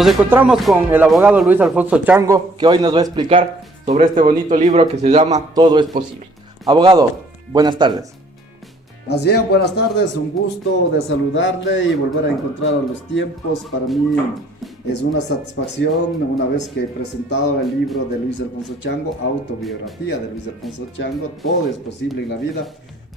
Nos encontramos con el abogado Luis Alfonso Chango, que hoy nos va a explicar sobre este bonito libro que se llama Todo es posible. Abogado, buenas tardes. Más bien, buenas tardes, un gusto de saludarle y volver a encontrar a los tiempos. Para mí es una satisfacción una vez que he presentado el libro de Luis Alfonso Chango, autobiografía de Luis Alfonso Chango, Todo es posible en la vida,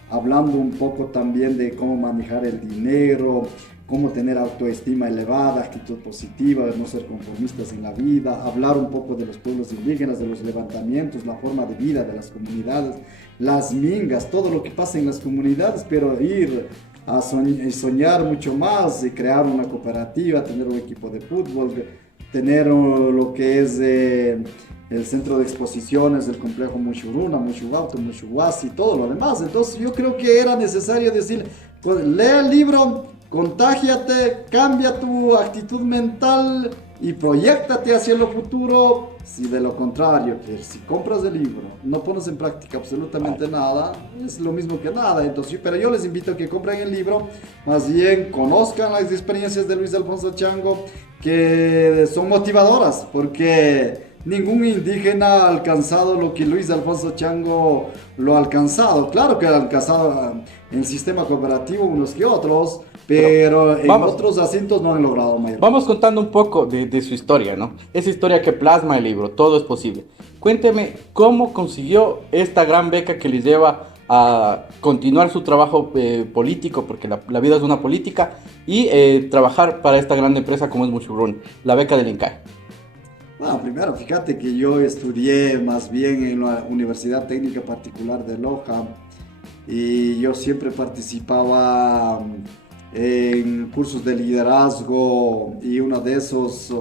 hablando un poco también de cómo manejar el dinero, cómo tener autoestima elevada, actitud positiva, no ser conformistas en la vida, hablar un poco de los pueblos indígenas, de los levantamientos, la forma de vida de las comunidades, las mingas, todo lo que pasa en las comunidades, pero ir a soñar mucho más y crear una cooperativa, tener un equipo de fútbol, tener lo que es el centro de exposiciones del complejo Mushuruna, Mushugauto, Mushuguasi, todo lo demás. Entonces yo creo que era necesario decir, pues, lee el libro, contágiate, cambia tu actitud mental y proyéctate hacia lo futuro. Si de lo contrario, que si compras el libro, no pones en práctica absolutamente nada, es lo mismo que nada. Entonces, pero yo les invito a que compren el libro, más bien conozcan las experiencias de Luis Alfonso Chango, que son motivadoras, porque ningún indígena ha alcanzado lo que Luis Alfonso Chango lo ha alcanzado. Claro que ha alcanzado en el sistema cooperativo unos que otros, pero en otros asuntos no han logrado mayor. Vamos contando un poco de su historia, ¿no? Esa historia que plasma el libro, Todo es posible. Cuénteme cómo consiguió esta gran beca que le lleva a continuar su trabajo político, porque la vida es una política, y trabajar para esta gran empresa como es Mushuruna, la beca del INCAE. Bueno, primero, fíjate que yo estudié más bien en la Universidad Técnica Particular de Loja y yo siempre participaba en cursos de liderazgo y uno de esos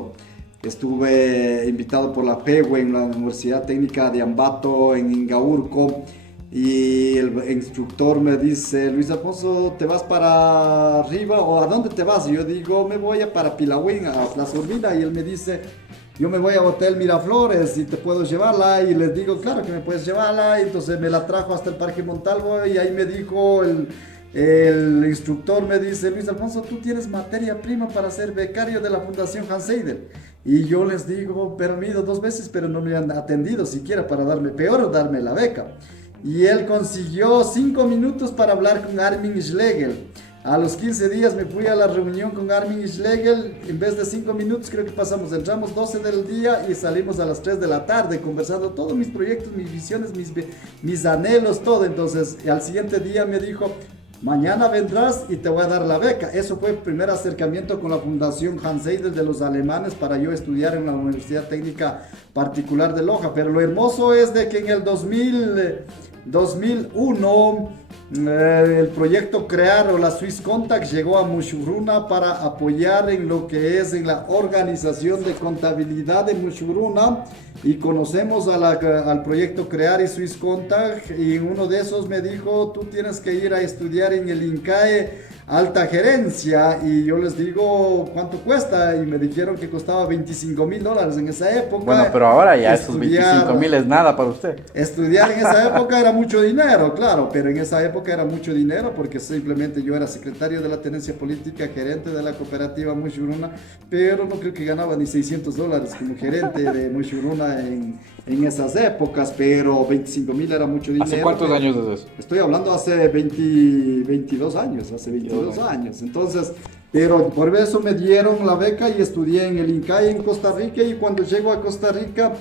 estuve invitado por la PEGUE en la Universidad Técnica de Ambato en Ingaurco y el instructor me dice: Luis Alfonso, ¿te vas para arriba o a dónde te vas? Y yo digo, me voy para Pilahuín, a Plaza Urbina, y él me dice: yo me voy a Hotel Miraflores y te puedo llevarla. Y les digo, claro que me puedes llevarla. Y entonces me la trajo hasta el Parque Montalvo y ahí me dijo el instructor, me dice: Luis Alfonso, tú tienes materia prima para ser becario de la Fundación Hans Seidel. Y yo les digo, pero me he ido 2 veces, pero no me han atendido siquiera para darme la beca. Y él consiguió 5 minutos para hablar con Armin Schlegel. A los 15 días me fui a la reunión con Armin Schlegel. En vez de 5 minutos, creo que entramos 12 del día y salimos a las 3 de la tarde conversando todos mis proyectos, mis visiones, mis anhelos, todo. Entonces, al siguiente día me dijo: mañana vendrás y te voy a dar la beca. Eso fue el primer acercamiento con la Fundación Hans Seidel de los alemanes para yo estudiar en la Universidad Técnica Particular de Loja. Pero lo hermoso es de que en el 2001 el proyecto CREAR o la Swiss Contact llegó a Mushuruna para apoyar en lo que es en la organización de contabilidad de Mushuruna, y conocemos al proyecto CREAR y Swiss Contact, y uno de esos me dijo: tú tienes que ir a estudiar en el INCAE alta gerencia. Y yo les digo, ¿cuánto cuesta? Y me dijeron que costaba $25,000 en esa época. Bueno, pero ahora ya esos 25,000 es nada para usted. Estudiar en esa época era mucho dinero, claro, pero en esa época era mucho dinero porque simplemente yo era secretario de la tenencia política, gerente de la cooperativa Mushuruna, pero no creo que ganaba ni $600 como gerente de Mushuruna en esas épocas, pero 25,000 era mucho dinero. ¿Hace cuántos años es eso? Estoy hablando hace 22 años, entonces, pero por eso me dieron la beca y estudié en el INCAE en Costa Rica. Y cuando llego a Costa Rica,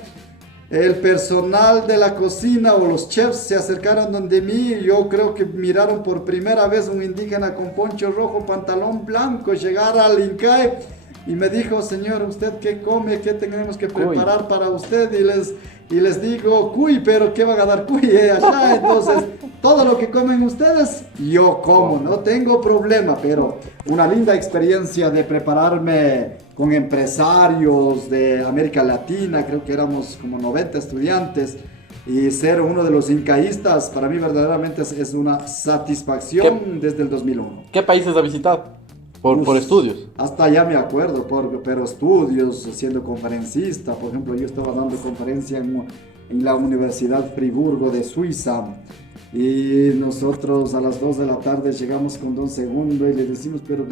el personal de la cocina o los chefs se acercaron donde mí, y yo creo que miraron por primera vez un indígena con poncho rojo, pantalón blanco llegar al INCAE, y me dijo: señor, ¿usted qué come? ¿Qué tenemos que preparar para usted? Y les digo: cuy, pero ¿qué van a dar cuy allá? Entonces, todo lo que comen ustedes, yo como, no tengo problema. Pero una linda experiencia de prepararme con empresarios de América Latina, creo que éramos como 90 estudiantes, y ser uno de los incaístas, para mí verdaderamente es una satisfacción desde el 2001. ¿Qué países ha visitado? Por estudios. Hasta ya me acuerdo, pero estudios, siendo conferencista. Por ejemplo, yo estaba dando conferencia en la Universidad Friburgo de Suiza, y nosotros a las 2 de la tarde llegamos con don Segundo y le decimos: pero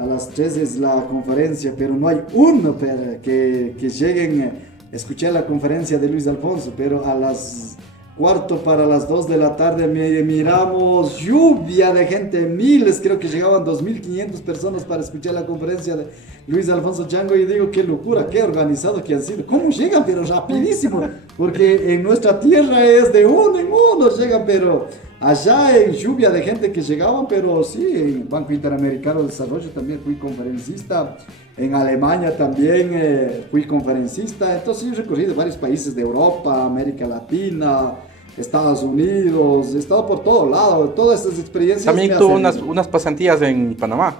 a las 3 es la conferencia, pero no hay uno que lleguen. Escuché la conferencia de Luis Alfonso, pero a las cuarto para las 2 de la tarde miramos lluvia de gente, miles, creo que llegaban 2.500 personas para escuchar la conferencia de Luis Alfonso Chango y digo, qué locura, qué organizado que han sido. ¿Cómo llegan? Pero rapidísimo, porque en nuestra tierra es de uno en uno llegan, pero allá en lluvia de gente que llegaban, pero sí, en Banco Interamericano de Desarrollo también fui conferencista, en Alemania también fui conferencista, entonces yo he recorrido varios países de Europa, América Latina, Estados Unidos, he estado por todo lado, todas estas experiencias. También tuvo unas pasantías en Panamá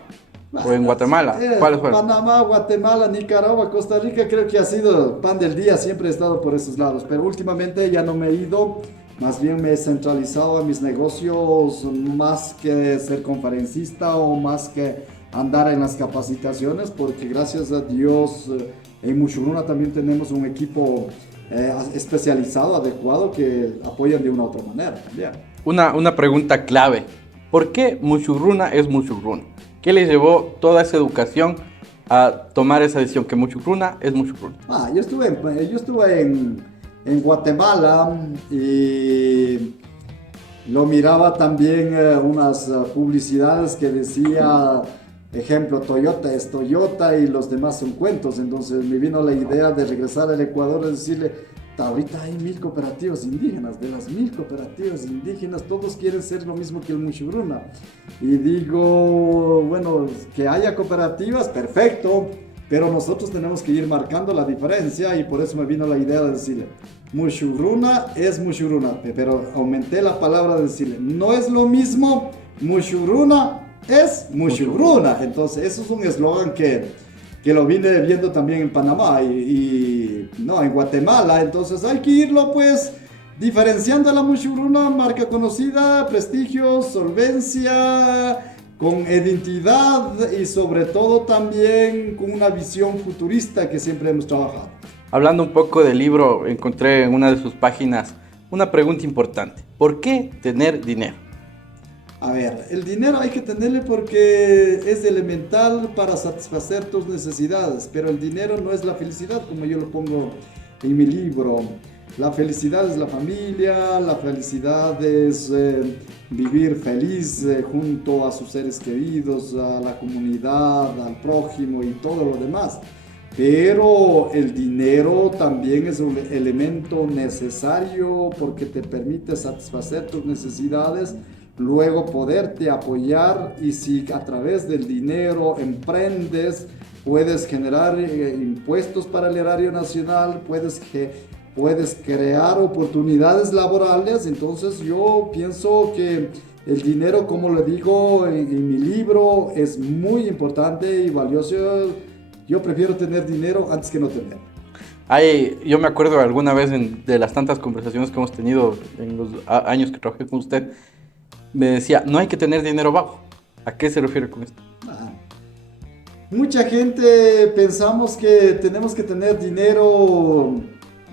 o en Guatemala. ¿Cuáles fueron? Panamá, Guatemala, Nicaragua, Costa Rica, creo que ha sido pan del día, siempre he estado por esos lados, pero últimamente ya no me he ido, más bien me he centralizado en mis negocios, más que ser conferencista o más que andar en las capacitaciones, porque gracias a Dios en Mushuruna también tenemos un equipo especializado, adecuado, que apoyan de una u otra manera también. Una pregunta clave. ¿Por qué Mushuruna es Mushuruna? ¿Qué les llevó toda esa educación a tomar esa decisión que Mushuruna es Mushuruna? Yo estuve en Guatemala y lo miraba también unas publicidades que decía, ejemplo, Toyota es Toyota y los demás son cuentos. Entonces me vino la idea de regresar al Ecuador y decirle, ahorita hay 1.000 cooperativas indígenas, de las 1.000 cooperativas indígenas todos quieren ser lo mismo que el Mushuruna. Y digo, bueno, que haya cooperativas, perfecto, pero nosotros tenemos que ir marcando la diferencia y por eso me vino la idea de decirle, Mushuruna es Mushuruna, pero aumenté la palabra de decirle, no es lo mismo, Mushuruna es Mushuruna. Entonces eso es un eslogan que lo vine viendo también en Panamá y no, en Guatemala. Entonces hay que irlo pues diferenciando a la Mushuruna, marca conocida, prestigio, solvencia, con identidad y sobre todo también con una visión futurista que siempre hemos trabajado. Hablando un poco del libro, encontré en una de sus páginas una pregunta importante. ¿Por qué tener dinero? A ver, el dinero hay que tenerle porque es elemental para satisfacer tus necesidades, pero el dinero no es la felicidad, como yo lo pongo en mi libro. La felicidad es la familia, la felicidad es vivir feliz junto a sus seres queridos, a la comunidad, al prójimo y todo lo demás. Pero el dinero también es un elemento necesario porque te permite satisfacer tus necesidades, luego poderte apoyar y si a través del dinero emprendes, puedes generar impuestos para el erario nacional, puedes crear oportunidades laborales. Entonces yo pienso que el dinero, como le digo en mi libro, es muy importante y valioso. Yo prefiero tener dinero antes que no tener. Yo me acuerdo alguna vez de las tantas conversaciones que hemos tenido en los años que trabajé con usted, me decía, no hay que tener dinero bajo. ¿A qué se refiere con esto? Mucha gente pensamos que tenemos que tener dinero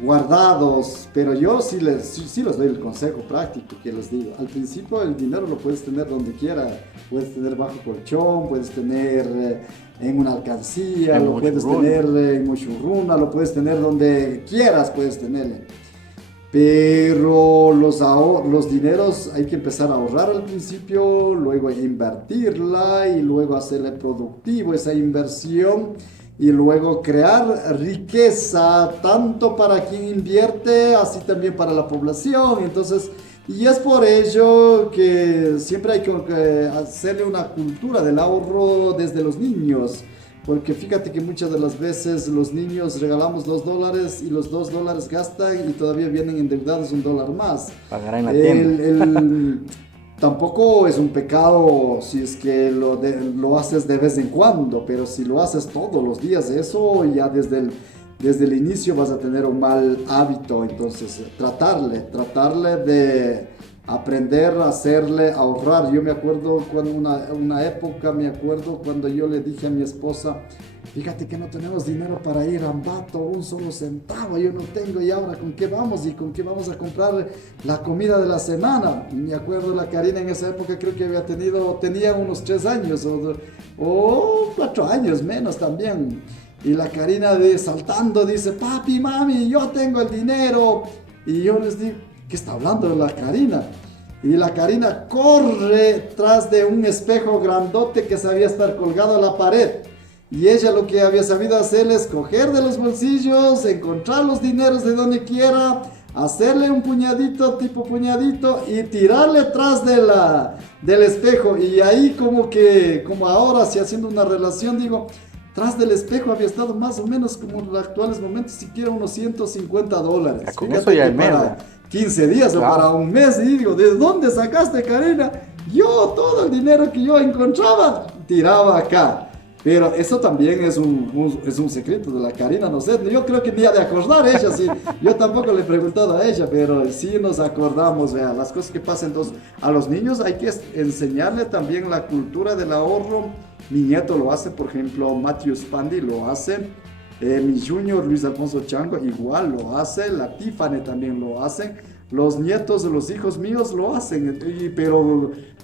guardados, pero yo sí les doy el consejo práctico que les digo. Al principio el dinero lo puedes tener donde quiera, puedes tener bajo colchón, puedes tener en una alcancía, lo puedes tener en Mushuruna, lo puedes tener donde quieras, puedes tenerlo. Pero los dineros hay que empezar a ahorrar al principio, luego invertirla y luego hacerle productivo esa inversión y luego crear riqueza tanto para quien invierte, así también para la población. Entonces, y es por ello que siempre hay que hacerle una cultura del ahorro desde los niños. Porque fíjate que muchas de las veces los niños regalamos $2 y los $2 gastan y todavía vienen endeudados $1 más. Pagará en la tienda. Tampoco es un pecado si es que lo haces de vez en cuando, pero si lo haces todos los días, eso ya desde el inicio vas a tener un mal hábito. Entonces tratarle aprender a hacerle ahorrar. Yo me acuerdo cuando una época, me acuerdo cuando yo le dije a mi esposa, fíjate que no tenemos dinero para ir a Ambato, un solo centavo yo no tengo, y ahora ¿con qué vamos? ¿Y con qué vamos a comprar la comida de la semana? Y me acuerdo, la Karina en esa época creo que tenía unos 3 años o 4 años menos también. Y la Karina saltando dice, papi, mami, yo tengo el dinero. Y yo les digo, ¿qué está hablando la Karina? Y la Karina corre tras de un espejo grandote que sabía estar colgado a la pared. Y ella lo que había sabido hacer es coger de los bolsillos, encontrar los dineros de donde quiera, hacerle un puñadito, tipo puñadito, y tirarle tras del espejo. Y ahí como ahora, si haciendo una relación, digo, tras del espejo había estado más o menos como en los actuales momentos, siquiera unos $150. Ya, con eso ya es para 15 días claro, o para un mes. Y digo, ¿de dónde sacaste, Karina? Yo todo el dinero que yo encontraba, tiraba acá. Pero eso también es un secreto de la Karina, no sé, yo creo que ni ha de acordar ella, sí. Yo tampoco le he preguntado a ella, pero sí nos acordamos, vea, las cosas que pasan. Entonces, a los niños hay que enseñarle también la cultura del ahorro. Mi nieto lo hace, por ejemplo, Matthew Spandi lo hace, mi junior Luis Alfonso Chango igual lo hace, la Tiffany también lo hace, los nietos de los hijos míos lo hacen,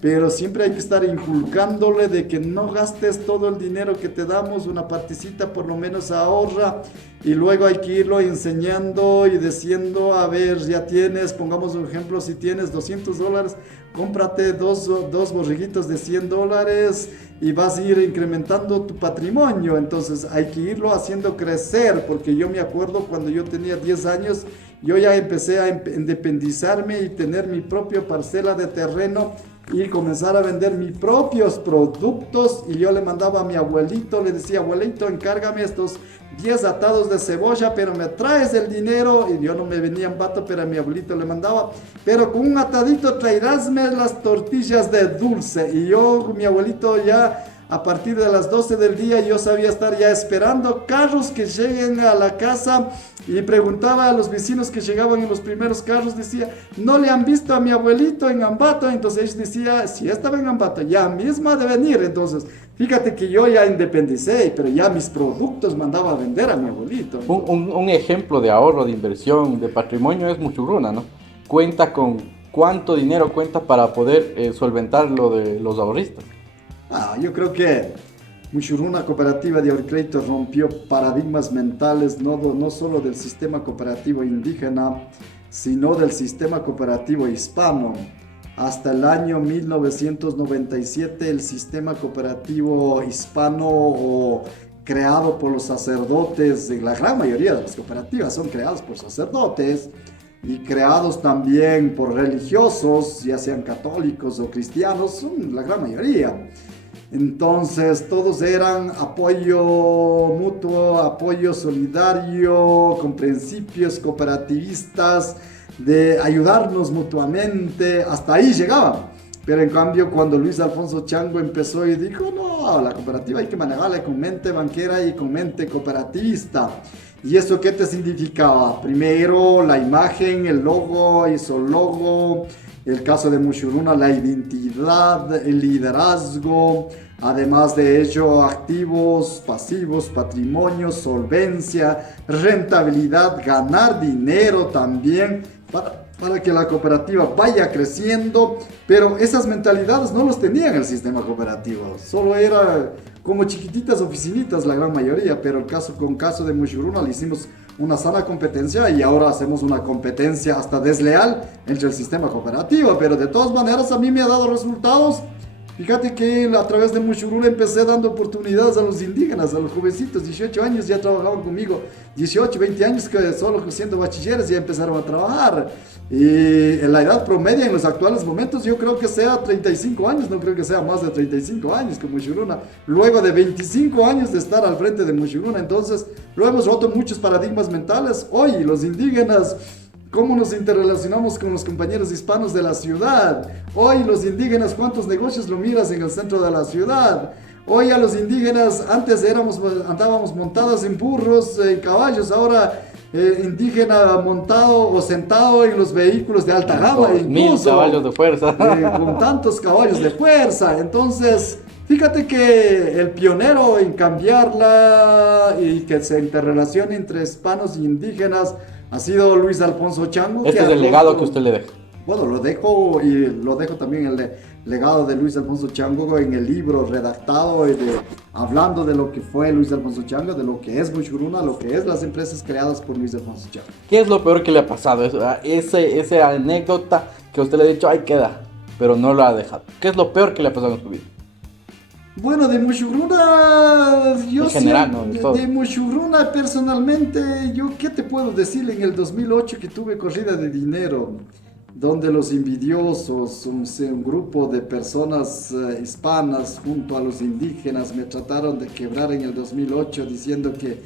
pero siempre hay que estar inculcándole de que no gastes todo el dinero que te damos, una partecita por lo menos ahorra, y luego hay que irlo enseñando y diciendo, a ver, ya tienes, pongamos un ejemplo, si tienes $200, cómprate dos borreguitos de $100 y vas a ir incrementando tu patrimonio. Entonces hay que irlo haciendo crecer, porque yo me acuerdo cuando yo tenía 10 años, yo ya empecé a independizarme y tener mi propia parcela de terreno y comenzar a vender mis propios productos. Y yo le mandaba a mi abuelito, le decía, abuelito, encárgame estos 10 atados de cebolla, pero me traes el dinero. Y yo no me venía en Ambato, pero a mi abuelito le mandaba, pero con un atadito traerásme las tortillas de dulce. Y yo, mi abuelito, ya a partir de las 12 del día, yo sabía estar ya esperando carros que lleguen a la casa, y preguntaba a los vecinos que llegaban en los primeros carros, decía, ¿no le han visto a mi abuelito en Ambato? Entonces ellos decía, si estaba en Ambato, ya mismo ha de venir. Entonces, fíjate que yo ya independicé, pero ya mis productos mandaba a vender a mi abuelito. Un ejemplo de ahorro, de inversión, de patrimonio es Muchugruna, ¿no? Cuenta con cuánto dinero cuenta para poder solventar lo de los ahorristas. Yo creo que Muchugruna Cooperativa de Ahorro rompió paradigmas mentales, no solo del sistema cooperativo indígena, sino del sistema cooperativo hispano. Hasta el año 1997, el sistema cooperativo hispano, creado por los sacerdotes, la gran mayoría de las cooperativas son creadas por sacerdotes y creados también por religiosos, ya sean católicos o cristianos, son la gran mayoría. Entonces todos eran apoyo mutuo, apoyo solidario, con principios cooperativistas de ayudarnos mutuamente, hasta ahí llegaban. Pero en cambio, cuando Luis Alfonso Chango empezó y dijo, no, la cooperativa hay que manejarla con mente banquera y con mente cooperativista. ¿Y eso qué te significaba? Primero, la imagen, el logo, hizo logo. El caso de Muchugruna, la identidad, el liderazgo, además de ello, activos, pasivos, patrimonio, solvencia, rentabilidad, ganar dinero también, para que la cooperativa vaya creciendo. Pero esas mentalidades no los tenía en el sistema cooperativo, solo era como chiquititas oficinitas la gran mayoría. Pero el caso de Muchugruna le hicimos una sana competencia, y ahora hacemos una competencia hasta desleal entre el sistema cooperativo, pero de todas maneras a mí me ha dado resultados. Fíjate que a través de Muchugruna empecé dando oportunidades a los indígenas, a los jovencitos, 18 años ya trabajaban conmigo, 18, 20 años que solo siendo bachilleres ya empezaron a trabajar. Y en la edad promedia en los actuales momentos yo creo que sea 35 años, no creo que sea más de 35 años con Muchugruna, luego de 25 años de estar al frente de Muchugruna. Entonces lo hemos roto muchos paradigmas mentales. Hoy los indígenas, ¿cómo nos interrelacionamos con los compañeros hispanos de la ciudad? Hoy los indígenas, ¿cuántos negocios lo miras en el centro de la ciudad? Hoy a los indígenas, antes andábamos montados en burros, en caballos, ahora indígena montado o sentado en los vehículos de alta gama, Mil incluso caballos de fuerza. con tantos caballos de fuerza. Entonces, fíjate que el pionero en cambiarla y que se interrelacione entre hispanos e indígenas ha sido Luis Alfonso Chango. Este que es ha el legado roto- que usted le deja. Bueno, lo dejo y lo dejo también legado de Luis Alfonso Chango en el libro redactado hablando de lo que fue Luis Alfonso Chango, de lo que es Mushuruna, lo que es las empresas creadas por Luis Alfonso Chango. ¿Qué es lo peor que le ha pasado? Esa anécdota que usted le ha dicho, ahí queda, pero no lo ha dejado. ¿Qué es lo peor que le ha pasado en su vida? Bueno, de Mushuruna, yo En general, siempre- ¿no? De todo. de Mushuruna personalmente, yo qué te puedo decir en el 2008 que tuve corrida de dinero, donde los envidiosos, un grupo de personas hispanas junto a los indígenas me trataron de quebrar en el 2008 diciendo que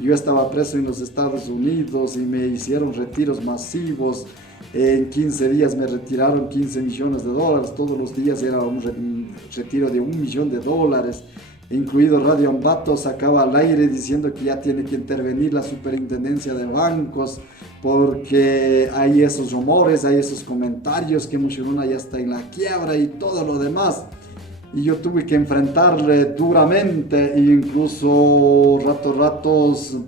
yo estaba preso en los Estados Unidos y me hicieron retiros masivos. En 15 días me retiraron 15 millones de dólares. Todos los días era un retiro de $1 millón. Incluido Radio Ambato sacaba al aire diciendo que ya tiene que intervenir la superintendencia de bancos porque hay esos rumores, hay esos comentarios que Mushuruna ya está en la quiebra y todo lo demás. Y yo tuve que enfrentarle duramente e incluso ratos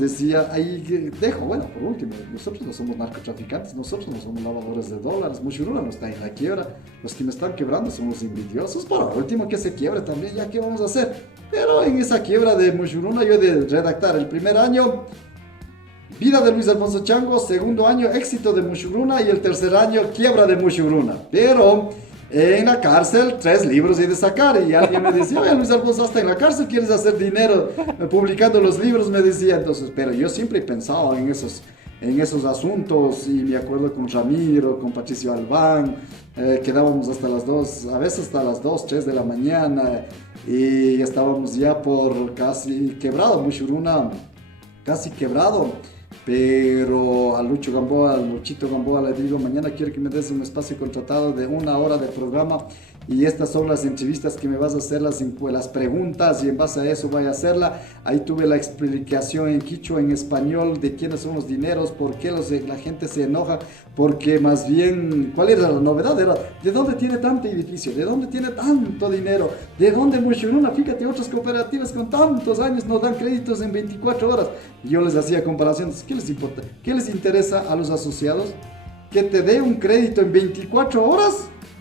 decía, ahí dejo, bueno, por último, nosotros no somos narcotraficantes, nosotros no somos lavadores de dólares, Mushuruna no está en la quiebra, los que me están quebrando son los envidiosos, para último que se quiebre también, ya qué vamos a hacer. Pero en esa quiebra de Mushuruna yo he de redactar el primer año, vida de Luis Alfonso Chango, segundo año, éxito de Mushuruna y el tercer año, quiebra de Mushuruna. Pero en la cárcel, 3 libros he de sacar. Y alguien me decía, oye, Luis Alfonso, hasta en la cárcel quieres hacer dinero publicando los libros, me decía. Entonces, pero yo siempre he pensado en esos asuntos y me acuerdo con Ramiro, con Patricio Albán, quedábamos hasta las 2, a veces hasta las 2, 3 de la mañana y estábamos ya por casi quebrado, Mushuruna casi quebrado. Pero a Luchito Gamboa le digo, mañana quiero que me des un espacio contratado de 1 hora de programa y estas son las entrevistas que me vas a hacer, las preguntas y en base a eso voy a hacerla. Ahí tuve la explicación en quichua, en español, de quiénes son los dineros, por qué la gente se enoja, porque más bien, ¿cuál era la novedad? Era, ¿de dónde tiene tanto edificio? ¿De dónde tiene tanto dinero? ¿De dónde Mushuruna? Fíjate, otras cooperativas con tantos años nos dan créditos en 24 horas. Y yo les hacía comparaciones. ¿Qué les importa? ¿Qué les interesa a los asociados? ¿Que te dé un crédito en 24 horas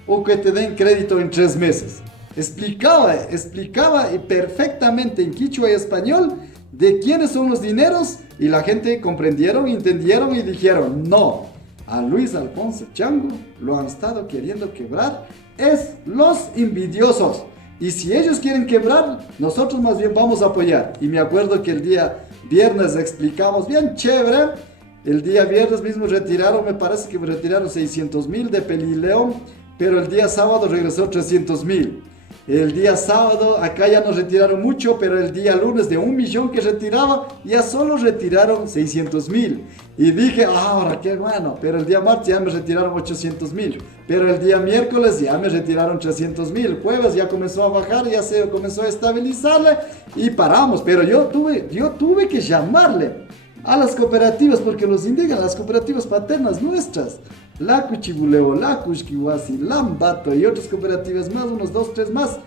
o que te den crédito en 3 meses? Explicaba perfectamente en quichua y español de quiénes son los dineros y la gente comprendieron, entendieron y dijeron, no, a Luis Alfonso Chango lo han estado queriendo quebrar, es los envidiosos. Y si ellos quieren quebrar, nosotros más bien vamos a apoyar. Y me acuerdo que el día viernes explicamos bien chévere. El día viernes mismo me parece que retiraron 600,000 de Pelileón, pero el día sábado regresó 300,000. El día sábado acá ya nos retiraron mucho, pero el día lunes de 1 millón que retiraba, ya solo retiraron 600,000. Y dije, ahora qué bueno, pero el día martes ya me retiraron 800,000. Pero el día miércoles ya me retiraron 300,000. Jueves ya comenzó a bajar, ya se comenzó a estabilizarle y paramos. Pero yo tuve que llamarle a las cooperativas, porque los indígenas, las cooperativas paternas nuestras, la Cuchibuleo, la Cuxquihuasi, la Ambato y otras cooperativas más, unos 2, 3 más,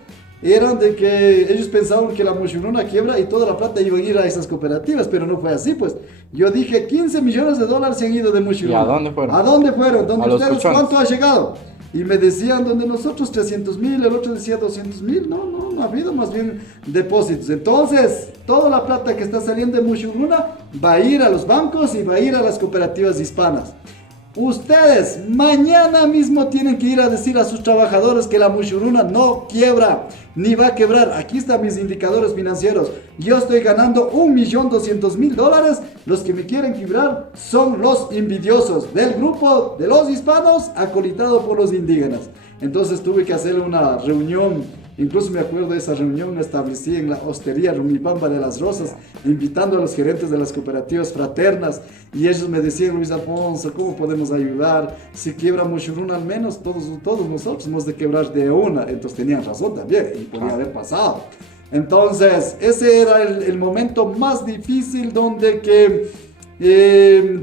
eran de que ellos pensaban que la Mushuruna quiebra y toda la plata iba a ir a esas cooperativas, pero no fue así, pues. Yo dije, 15 millones de dólares se han ido de Mushuruna. ¿Y a dónde fueron? ¿A dónde fueron? ¿Dónde A los ustedes? colchones. ¿Cuánto ha llegado? Y me decían, donde nosotros 300,000, el otro decía 200,000. No ha habido más bien depósitos. Entonces, toda la plata que está saliendo de Mushuruna va a ir a los bancos y va a ir a las cooperativas hispanas. Ustedes mañana mismo tienen que ir a decir a sus trabajadores que la Mushuruna no quiebra, ni va a quebrar. Aquí están mis indicadores financieros. Yo estoy ganando $1,200,000. Los que me quieren quebrar son los envidiosos del grupo de los hispanos, acolitado por los indígenas. Entonces tuve que hacer una reunión. Incluso me acuerdo de esa reunión, establecí en la hostería Rumipamba de las Rosas, invitando a los gerentes de las cooperativas fraternas, y ellos me decían, Luis Alfonso, ¿cómo podemos ayudar? Si quiebra Mushuruna, al menos todos nosotros hemos de quebrar de una. Entonces tenían razón también, y podía haber pasado. Entonces, ese era el momento más difícil donde que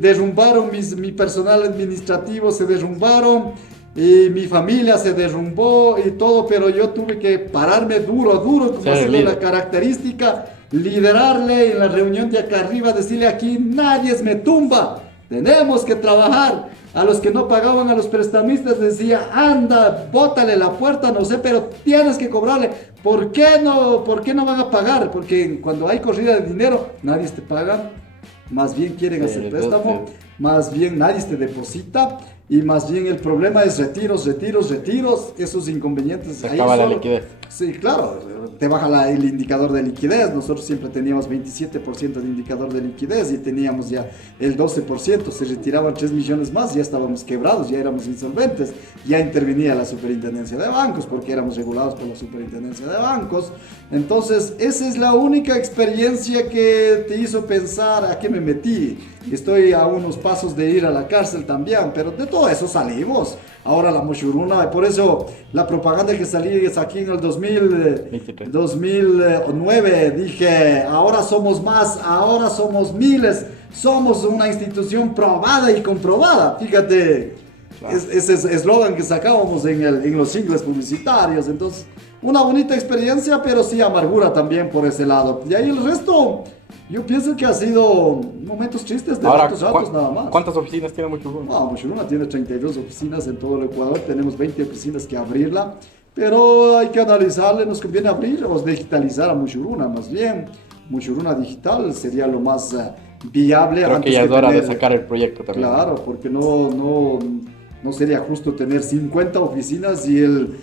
derrumbaron mi personal administrativo, se derrumbaron, y mi familia se derrumbó y todo, pero yo tuve que pararme duro, duro, como ha sido la característica, liderarle en la reunión de acá arriba, decirle aquí nadie me tumba, tenemos que trabajar. A los que no pagaban, a los prestamistas, decía, anda, bótale la puerta, no sé, pero tienes que cobrarle. ¿Por qué no van a pagar? Porque cuando hay corrida de dinero, nadie te paga, más bien quieren hacer préstamo, más bien nadie te deposita, y más bien el problema es retiros, esos inconvenientes. Se acaba la liquidez. Sí, claro, te baja el indicador de liquidez. Nosotros siempre teníamos 27% de indicador de liquidez y teníamos ya el 12%. Se retiraban 3 millones más, ya estábamos quebrados, ya éramos insolventes. Ya intervenía la superintendencia de bancos porque éramos regulados por la superintendencia de bancos. Entonces, esa es la única experiencia que te hizo pensar a qué me metí. Estoy a unos pasos de ir a la cárcel también, pero de todo eso salimos. Ahora la Moshuruna, por eso la propaganda que salí es aquí en el 2009, dije, ahora somos más, ahora somos miles, somos una institución probada y comprobada. Fíjate, claro. Ese eslogan que sacábamos en los singles publicitarios. Entonces, una bonita experiencia, pero sí amargura también por ese lado. Y ahí el resto, yo pienso que ha sido momentos tristes de ratos nada más. ¿Cuántas oficinas tiene Moshuruna? No, Moshuruna tiene 32 oficinas en todo el Ecuador. Tenemos 20 oficinas que abrirla, pero hay que analizarle. Nos conviene abrir o digitalizar a Moshuruna. Más bien, Moshuruna digital sería lo más viable. Creo que ya es hora de sacar el proyecto también. Claro, porque no sería justo tener 50 oficinas y el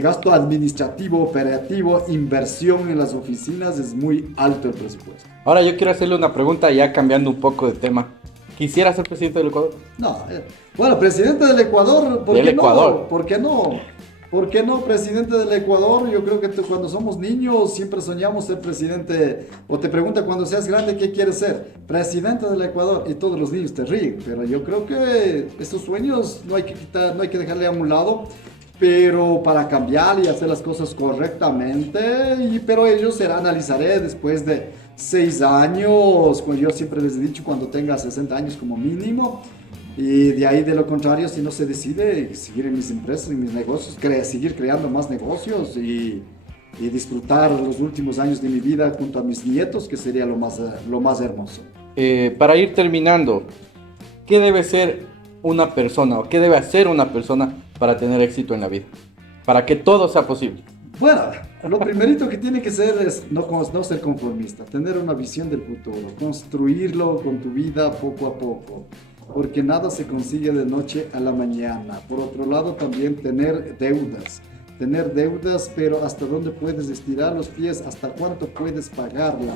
gasto administrativo, operativo, inversión en las oficinas es muy alto el presupuesto. Ahora yo quiero hacerle una pregunta ya cambiando un poco de tema. ¿Quisiera ser presidente del Ecuador? No, bueno, presidente del Ecuador, ¿por qué no? ¿Por qué no? ¿Por qué no presidente del Ecuador? Yo creo que cuando somos niños siempre soñamos ser presidente, o te pregunta cuando seas grande qué quieres ser, presidente del Ecuador, y todos los niños te ríen, pero yo creo que esos sueños no hay que quitar, no hay que dejarle a un lado, pero para cambiar y hacer las cosas correctamente, pero ellos analizaré después de 6 años, como yo siempre les he dicho, cuando tenga 60 años como mínimo. Y de ahí, de lo contrario, si no se decide, seguir en mis empresas, en mis negocios, seguir creando más negocios y disfrutar los últimos años de mi vida junto a mis nietos, que sería lo más hermoso. Para ir terminando, ¿qué debe ser una persona o qué debe hacer una persona para tener éxito en la vida? Para que todo sea posible. Bueno, lo primerito que tiene que ser es no ser conformista, tener una visión del futuro, construirlo con tu vida poco a poco, porque nada se consigue de noche a la mañana. Por otro lado, también tener deudas, pero hasta dónde puedes estirar los pies, hasta cuánto puedes pagarla,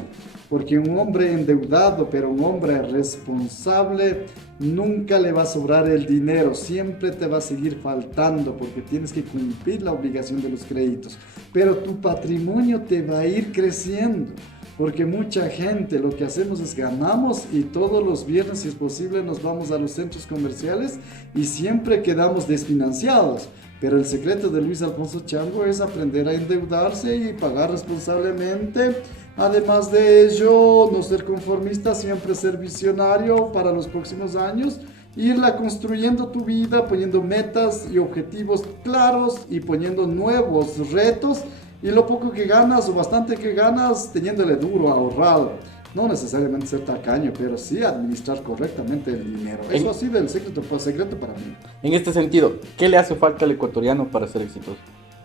porque un hombre endeudado, pero un hombre responsable, nunca le va a sobrar el dinero, siempre te va a seguir faltando, porque tienes que cumplir la obligación de los créditos, pero tu patrimonio te va a ir creciendo. Porque mucha gente lo que hacemos es ganamos y todos los viernes, si es posible, nos vamos a los centros comerciales y siempre quedamos desfinanciados. Pero el secreto de Luis Alfonso Chango es aprender a endeudarse y pagar responsablemente. Además de ello, no ser conformista, siempre ser visionario para los próximos años. Irla construyendo tu vida, poniendo metas y objetivos claros y poniendo nuevos retos. Y lo poco que ganas o bastante que ganas, teniéndole duro, ahorrado. No necesariamente ser tacaño, pero sí administrar correctamente el dinero. Eso ha sido el secreto para mí. En este sentido, ¿qué le hace falta al ecuatoriano para ser exitoso?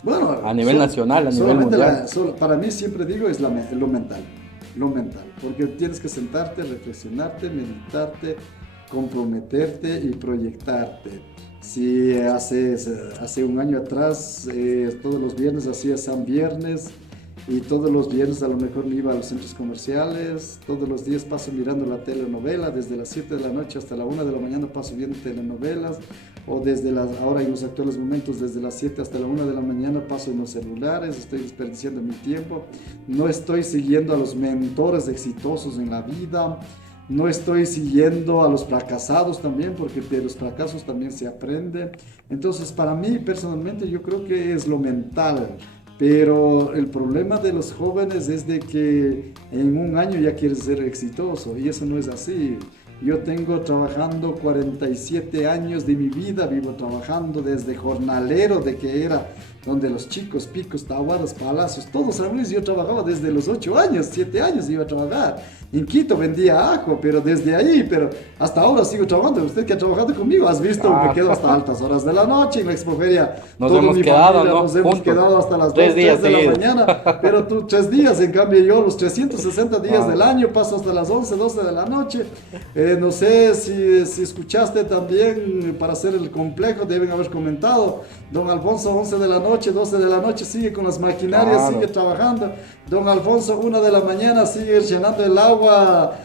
Bueno, a nivel nacional, a nivel mundial. Para mí siempre digo es lo mental. Lo mental. Porque tienes que sentarte, reflexionarte, meditarte, comprometerte y proyectarte. Si hace un año atrás, todos los viernes hacía San Viernes y todos los viernes a lo mejor me iba a los centros comerciales, todos los días paso mirando la telenovela, desde las 7 de la noche hasta la 1 de la mañana paso viendo telenovelas, o ahora en los actuales momentos desde las 7 hasta la 1 de la mañana paso en los celulares, estoy desperdiciando mi tiempo, no estoy siguiendo a los mentores exitosos en la vida. No estoy siguiendo a los fracasados también, porque de los fracasos también se aprende. Entonces, para mí, personalmente, yo creo que es lo mental. pero el problema de los jóvenes es de que en un año ya quieres ser exitoso y eso no es así. Yo tengo trabajando 47 años de mi vida, vivo trabajando desde jornalero, de que era donde los chicos, picos, tahuadas, palacios, todos San Luis, yo trabajaba desde los 8 años, 7 años iba a trabajar. En Quito vendía ajo, pero desde ahí, pero hasta ahora sigo trabajando. Usted que ha trabajado conmigo, has visto, me quedo hasta altas horas de la noche en la expoferia. Nos hemos quedado, ¿no? Nos hemos quedado hasta las 2, 3 de la mañana, pero tú 3 días, en cambio yo los 360 días del año paso hasta las 11, 12 de la noche. No sé si escuchaste también, para hacer el complejo, deben haber comentado, don Alfonso 11 de la noche, 12 de la noche sigue con las maquinarias, sigue trabajando. Don Alfonso 1 de la mañana sigue llenando el agua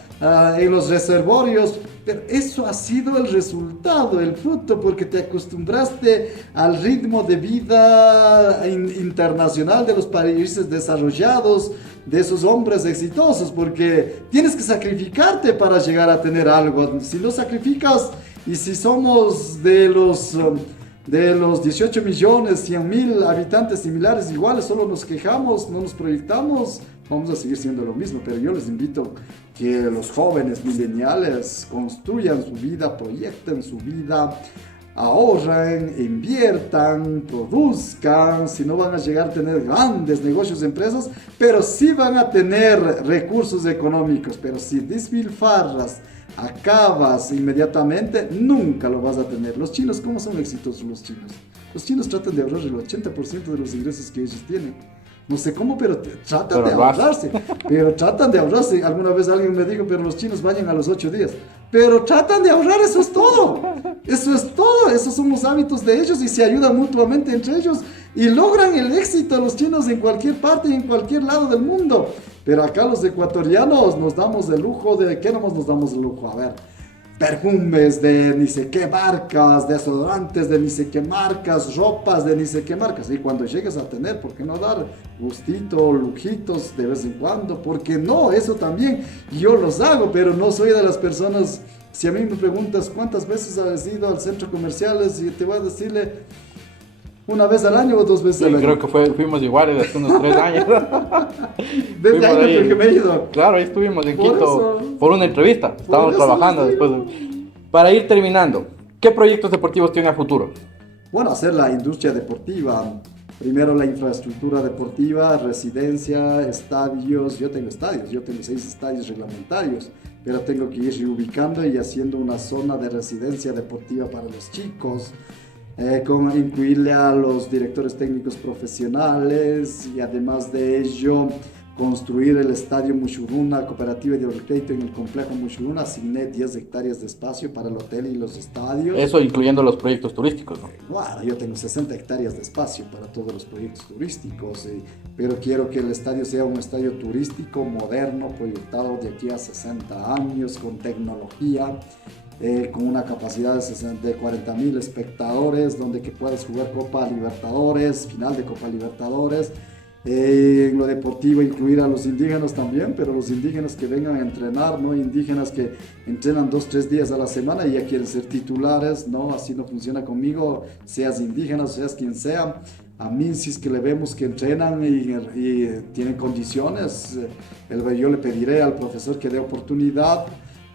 en los reservorios. Pero eso ha sido el resultado, el fruto, porque te acostumbraste al ritmo de vida internacional de los países desarrollados, de esos hombres exitosos, porque tienes que sacrificarte para llegar a tener algo. Si no sacrificas, y si somos de los 18 millones, 100 mil habitantes similares, iguales, solo nos quejamos, no nos proyectamos, vamos a seguir siendo lo mismo. Pero yo les invito que los jóvenes millennials construyan su vida, proyecten su vida, ahorren, inviertan, produzcan. Si no van a llegar a tener grandes negocios, empresas, pero sí van a tener recursos económicos. Pero si despilfarras, acabas inmediatamente, nunca lo vas a tener. Los chinos, ¿cómo son exitosos los chinos? Los chinos tratan de ahorrar el 80% de los ingresos que ellos tienen. No sé cómo, pero tratan de ahorrarse. Pero tratan de ahorrarse. Alguna vez alguien me dijo, pero los chinos bañan a los 8 días. Pero tratan de ahorrar, eso es todo. Eso es todo. Esos son los hábitos de ellos y se ayudan mutuamente entre ellos. Y logran el éxito los chinos en cualquier parte y en cualquier lado del mundo. Pero acá los ecuatorianos nos damos el lujo de... ¿Qué nos damos el lujo? A ver, perfumes de ni sé qué marcas, desodorantes de ni sé qué marcas, ropas de ni sé qué marcas. Y cuando llegues a tener, ¿por qué no dar gustito, lujitos de vez en cuando? ¿Por qué no? Eso también yo los hago, pero no soy de las personas... Si a mí me preguntas cuántas veces has ido al centro comercial, y te voy a decirle... ¿Una vez al año o 2 veces al año? Creo que fuimos iguales hace unos 3 años. Desde ahí creo que me he ido. Claro, ahí estuvimos en Quito por una entrevista. Estábamos trabajando después. Para ir terminando, ¿qué proyectos deportivos tiene a futuro? Bueno, hacer la industria deportiva. Primero la infraestructura deportiva, residencia, estadios. Yo tengo 6 estadios reglamentarios, pero tengo que ir reubicando y haciendo una zona de residencia deportiva para los chicos. Como incluirle a los directores técnicos profesionales y además de ello construir el estadio Mushuruna, cooperativa de crédito en el complejo Mushuruna. Asigné 10 hectáreas de espacio para el hotel y los estadios. Eso incluyendo los proyectos turísticos, ¿no? Bueno, yo tengo 60 hectáreas de espacio para todos los proyectos turísticos, pero quiero que el estadio sea un estadio turístico moderno, proyectado de aquí a 60 años, con tecnología. Con una capacidad de 40,000 espectadores, donde que puedas jugar Copa Libertadores, final de Copa Libertadores. En lo deportivo incluir a los indígenas también, pero los indígenas que vengan a entrenar, no indígenas que entrenan 2-3 días a la semana y ya quieren ser titulares, no, así no funciona conmigo, seas indígena, seas quien sea. A mí, si es que le vemos que entrenan y tienen condiciones, yo le pediré al profesor que dé oportunidad.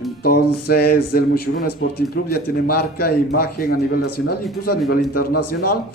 Entonces el Mushuruna Sporting Club ya tiene marca e imagen a nivel nacional, incluso a nivel internacional,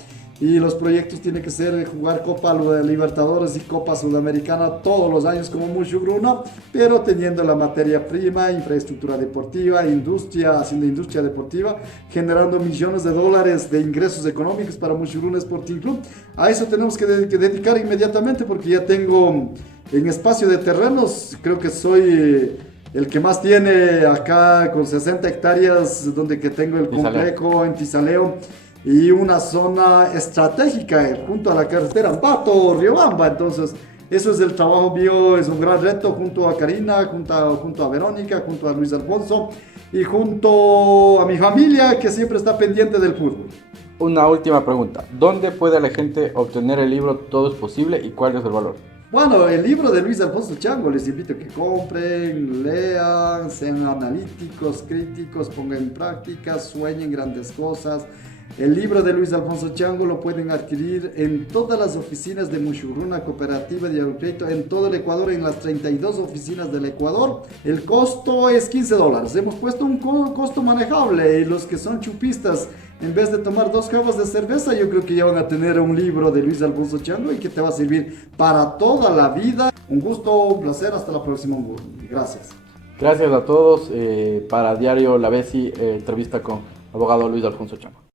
y los proyectos tienen que ser jugar Copa Libertadores y Copa Sudamericana todos los años como Mushuruna, pero teniendo la materia prima, infraestructura deportiva, haciendo industria deportiva, generando millones de dólares de ingresos económicos para Mushuruna Sporting Club. A eso tenemos que dedicar inmediatamente, porque ya tengo en espacio de terrenos, creo que soy el que más tiene acá, con 60 hectáreas, donde que tengo el complejo en Tizaleo y una zona estratégica junto a la carretera Ambato-Riobamba. Entonces, eso es el trabajo mío, es un gran reto junto a Karina, junto a Verónica, junto a Luis Alfonso y junto a mi familia, que siempre está pendiente del fútbol. Una última pregunta. ¿Dónde puede la gente obtener el libro Todo es Posible y cuál es el valor? Bueno, el libro de Luis Alfonso Chango, les invito a que compren, lean, sean analíticos, críticos, pongan en práctica, sueñen grandes cosas. El libro de Luis Alfonso Chango lo pueden adquirir en todas las oficinas de Mushuruna Cooperativa de Crédito en todo el Ecuador, en las 32 oficinas del Ecuador. El costo es $15. Hemos puesto un costo manejable y los que son chupistas, en vez de tomar 2 cajas de cerveza, yo creo que ya van a tener un libro de Luis Alfonso Chango y que te va a servir para toda la vida. Un gusto, un placer, hasta la próxima. Gracias. Gracias a todos. Para Diario La Besi, entrevista con abogado Luis Alfonso Chango.